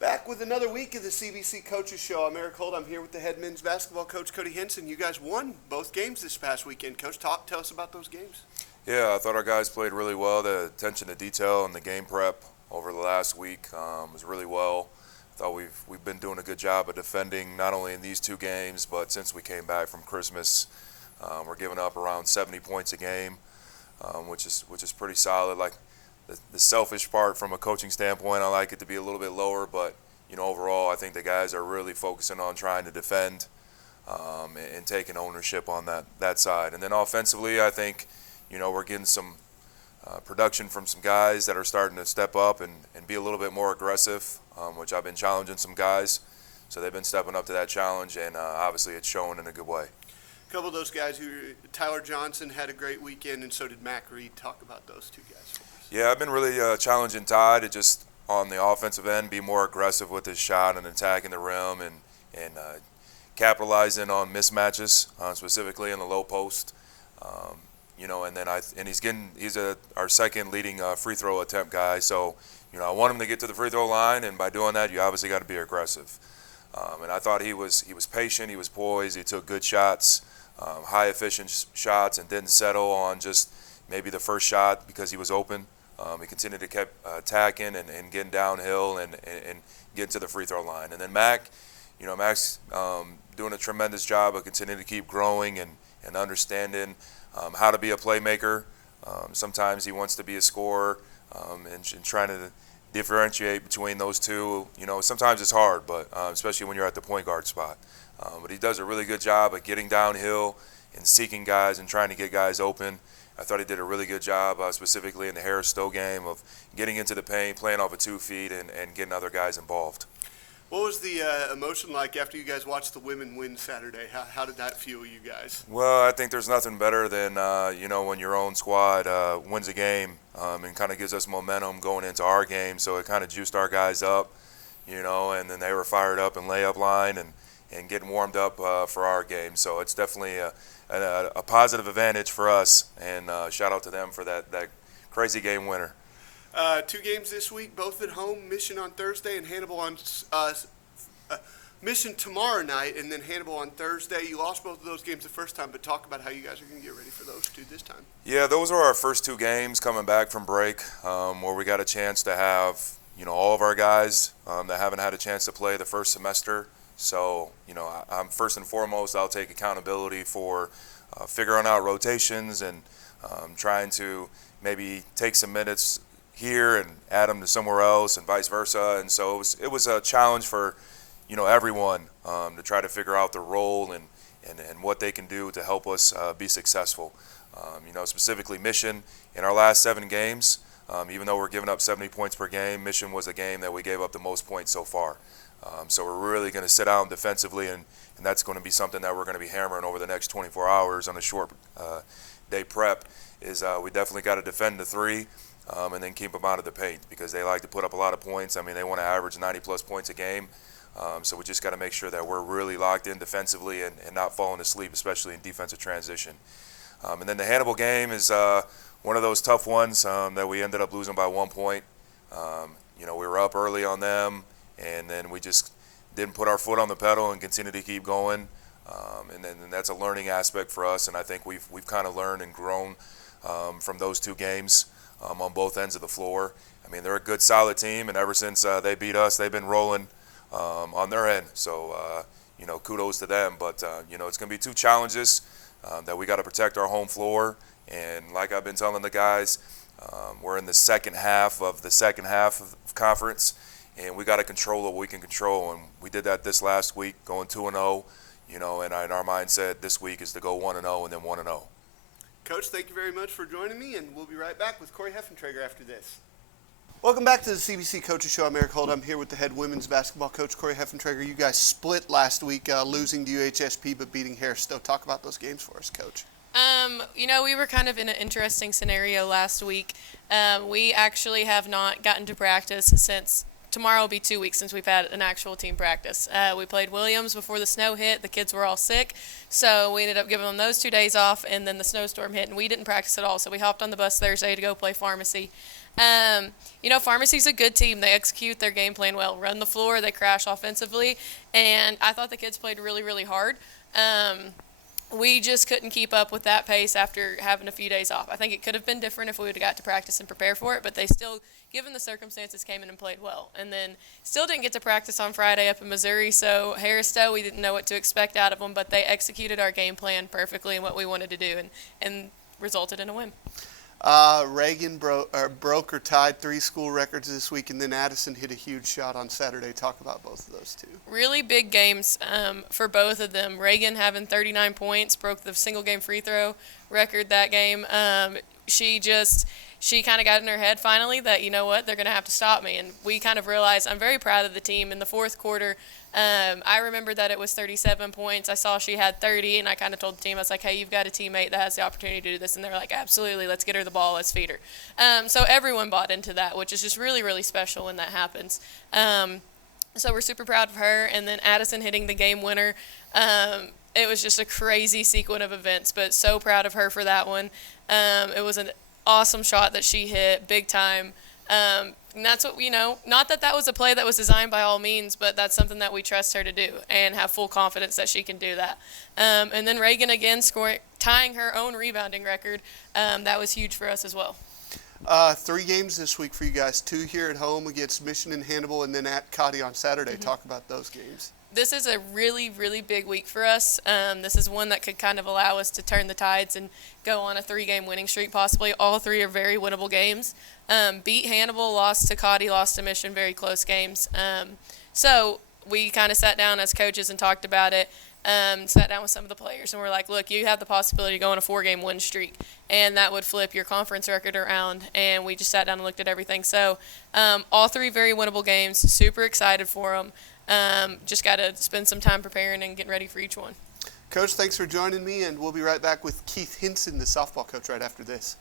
Back with another week of the CBC Coaches Show. I'm Erik Holth. I'm here with the head men's basketball coach, Coach Henson. You guys won both games this past weekend. Coach, tell us about those games. Yeah, I thought our guys played really well. The attention to detail and the game prep over the last week was really well. I thought we've been doing a good job of defending not only in these two games, but since we came back from Christmas. We're giving up around 70 points a game, which is pretty solid. Like the selfish part from a coaching standpoint, I like it to be a little bit lower, but overall, I think the guys are really focusing on trying to defend and taking ownership on that side. And then offensively, I think we're getting some production from some guys that are starting to step up and be a little bit more aggressive, which I've been challenging some guys. So they've been stepping up to that challenge, and obviously it's showing in a good way. A couple of those guys, Tyler Johnson had a great weekend, and so did Mac Reed. Talk about those two guys for us. Yeah, I've been really challenging Ty to just on the offensive end be more aggressive with his shot and attacking the rim and capitalizing on mismatches, specifically in the low post. And he's our second leading free throw attempt guy. So I want him to get to the free throw line, and by doing that, you obviously got to be aggressive. And I thought he was patient, he was poised, he took good shots, high efficient shots, and didn't settle on just maybe the first shot because he was open. He continued to keep attacking and getting downhill and getting to the free throw line. And then Mac's doing a tremendous job of continuing to keep growing and understanding how to be a playmaker. Sometimes he wants to be a scorer and trying to differentiate between those two. Sometimes it's hard, but especially when you're at the point guard spot. But he does a really good job of getting downhill and seeking guys and trying to get guys open. I thought he did a really good job, specifically in the Harris-Stowe game, of getting into the paint, playing off of 2 feet, and getting other guys involved. What was the emotion like after you guys watched the women win Saturday? How did that fuel you guys? Well, I think there's nothing better than, when your own squad wins a game and kind of gives us momentum going into our game. So it kind of juiced our guys up, and then they were fired up in layup line and getting warmed up for our game. So it's definitely a positive advantage for us, and shout out to them for that crazy game winner. 2 games this week, both at home. Mission on Thursday and Hannibal on Mission tomorrow night, and then Hannibal on Thursday. You lost both of those games the first time, but talk about how you guys are going to get ready for those 2 this time. Yeah, those were our first 2 games coming back from break, where we got a chance to have all of our guys that haven't had a chance to play the first semester. So I'm first and foremost, I'll take accountability for figuring out rotations and trying to maybe take some minutes here and add them to somewhere else and vice versa. And so it was a challenge for everyone to try to figure out their role and what they can do to help us be successful. Specifically Mission in our last 7 games, even though we're giving up 70 points per game, Mission was a game that we gave up the most points so far. So we're really going to sit down defensively, and that's going to be something that we're going to be hammering over the next 24 hours on a short day prep. We definitely got to defend the 3 and then keep them out of the paint, because they like to put up a lot of points. I mean, they want to average 90-plus points a game. So we just got to make sure that we're really locked in defensively and not falling asleep, especially in defensive transition. And then the Hannibal game is one of those tough ones that we ended up losing by 1 point. We were up early on them, and then we just didn't put our foot on the pedal and continue to keep going. And that's a learning aspect for us, and I think we've kind of learned and grown from those 2 games on both ends of the floor. I mean, they're a good, solid team, and ever since they beat us, they've been rolling on their end. So, kudos to them. But, it's going to be 2 challenges that we got to protect our home floor. And like I've been telling the guys, we're in the second half of conference, and we got to control what we can control. And we did that this last week, going 2-0, and our mindset this week is to go 1-0 and then 1-0. Coach, thank you very much for joining me, and we'll be right back with Corey Heffentrager after this. Welcome back to the CBC Coaches Show. I'm Erik Holth. I'm here with the head women's basketball coach, Corey Heffentrager. You guys split last week, losing to UHSP but beating Harris-Stowe. Talk about those games for us, Coach. We were kind of in an interesting scenario last week. We actually have not gotten to practice since tomorrow will be 2 weeks since we've had an actual team practice. We played Williams before the snow hit. The kids were all sick, so we ended up giving them those 2 days off, and then the snowstorm hit, and we didn't practice at all. So we hopped on the bus Thursday to go play Pharmacy. Pharmacy's a good team. They execute their game plan well, run the floor, they crash offensively, and I thought the kids played really, really hard. We just couldn't keep up with that pace after having a few days off. I think it could have been different if we would have got to practice and prepare for it, but they still, given the circumstances, came in and played well. And then still didn't get to practice on Friday up in Missouri, so Harris-Stowe, we didn't know what to expect out of them, but they executed our game plan perfectly and what we wanted to do, and resulted in a win. Reagan broke or tied 3 school records this week, and then Addison hit a huge shot on Saturday. Talk about both of those two. Really big games for both of them. Reagan having 39 points, broke the single-game free throw record that game. She kind of got in her head finally that, you know what, they're going to have to stop me. And we kind of realized, I'm very proud of the team. In the fourth quarter, I remember that it was 37 points. I saw she had 30, and I kind of told the team, I was like, hey, you've got a teammate that has the opportunity to do this. And they were like, absolutely, let's get her the ball, let's feed her. So everyone bought into that, which is just really, really special when that happens. So we're super proud of her. And then Addison hitting the game winner. It was just a crazy sequence of events, but so proud of her for that one. It was an awesome shot that she hit, big time. And that's what, not that was a play that was designed by all means, but that's something that we trust her to do and have full confidence that she can do that. And then Reagan again tying her own rebounding record. That was huge for us as well. 3 games this week for you guys, 2 here at home against Mission and Hannibal, and then at Cotty on Saturday. Mm-hmm. Talk about those games. This is a really, really big week for us. This is one that could kind of allow us to turn the tides and go on a 3-game winning streak possibly. All 3 are very winnable games. Beat Hannibal, lost to Cotty, lost to Mission, very close games. So we kind of sat down as coaches and talked about it, sat down with some of the players, and we're like, look, you have the possibility to go on a 4-game win streak, and that would flip your conference record around. And we just sat down and looked at everything. So all 3 very winnable games, super excited for them. Just got to spend some time preparing and getting ready for each one. Coach, thanks for joining me, and we'll be right back with Keith Hinson, the softball coach, right after this.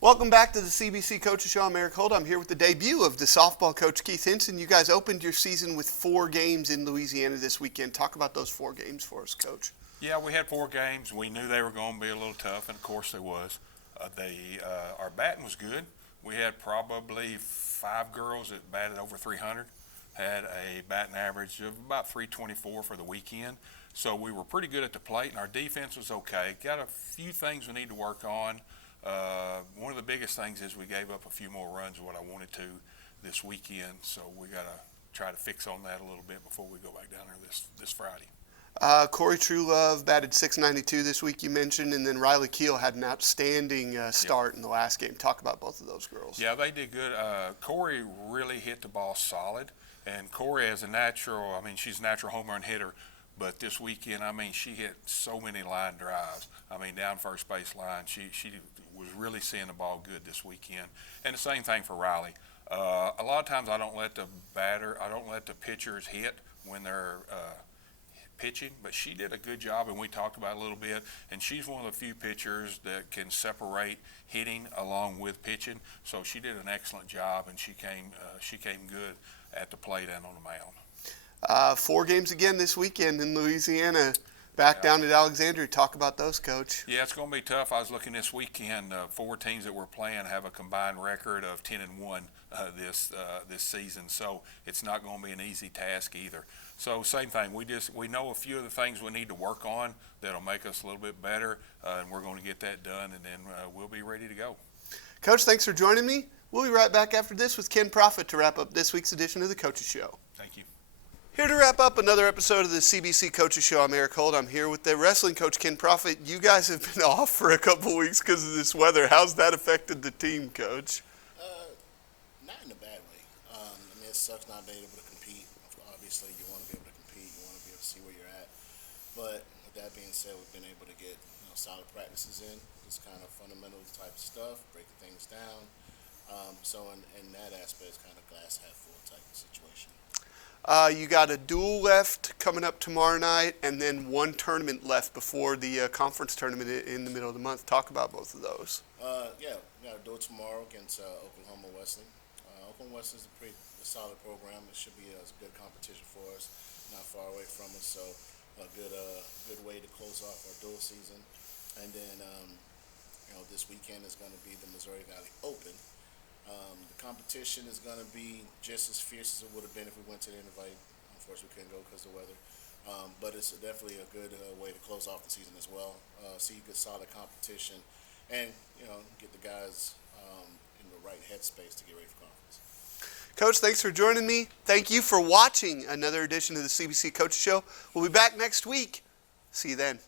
Welcome back to the CBC Coaches Show. I'm Erik Holth. I'm here with the debut of the softball coach, Keith Hinson. You guys opened your season with 4 games in Louisiana this weekend. Talk about those 4 games for us, Coach. Yeah, we had 4 games. We knew they were going to be a little tough, and of course they was. Our batting was good. We had probably 5 girls that batted over 300. Had a batting average of about 324 for the weekend. So we were pretty good at the plate, and our defense was okay. Got a few things we need to work on. One of the biggest things is we gave up a few more runs than what I wanted to this weekend. So we got to try to fix on that a little bit before we go back down there this Friday. Corey Truelove batted .692 this week, you mentioned, and then Riley Keel had an outstanding start in the last game. Talk about both of those girls. Yeah, they did good. Corey really hit the ball solid. And Corey, as she's a natural home run hitter, but this weekend, she hit so many line drives. Down first base line, she was really seeing the ball good this weekend. And the same thing for Riley. A lot of times I don't let the pitchers hit when they're pitching, but she did a good job, and we talked about it a little bit. And she's one of the few pitchers that can separate hitting along with pitching. So she did an excellent job, and she came good at the plate and on the mound. 4 games again this weekend in Louisiana. Back down at Alexandria. Talk about those, Coach. Yeah, it's going to be tough. I was looking this weekend. 4 teams that we're playing have a combined record of 10-1 this season. So it's not going to be an easy task either. So same thing. We know a few of the things we need to work on that'll make us a little bit better, and we're going to get that done, and then we'll be ready to go. Coach, thanks for joining me. We'll be right back after this with Ken Prophete to wrap up this week's edition of the Coaches Show. Thank you. Here to wrap up another episode of the CBC Coaches Show, I'm Erik Holth. I'm here with the wrestling coach, Ken Prophete. You guys have been off for a couple weeks because of this weather. How's that affected the team, Coach? Not in a bad way. It sucks not being able to compete. Obviously, you want to be able to compete. You want to be able to see where you're at. But with that being said, we've been able to get solid practices in, just kind of fundamental type stuff, breaking things down. So in that aspect, it's kind of glass half full type of situation. You got a duel left coming up tomorrow night, and then 1 tournament left before the conference tournament in the middle of the month. Talk about both of those. Yeah, we got a duel tomorrow against Oklahoma Wesleyan. Oklahoma Western is a pretty solid program. It should be a good competition for us, not far away from us. So a good way to close off our dual season. And then this weekend is going to be the Missouri Valley Open. The competition is going to be just as fierce as it would have been if we went to the invite. Unfortunately, we couldn't go because of the weather. But it's definitely a good way to close off the season as well. See good, solid competition, and get the guys in the right headspace to get ready for conference. Coach, thanks for joining me. Thank you for watching another edition of the CBC Coaches Show. We'll be back next week. See you then.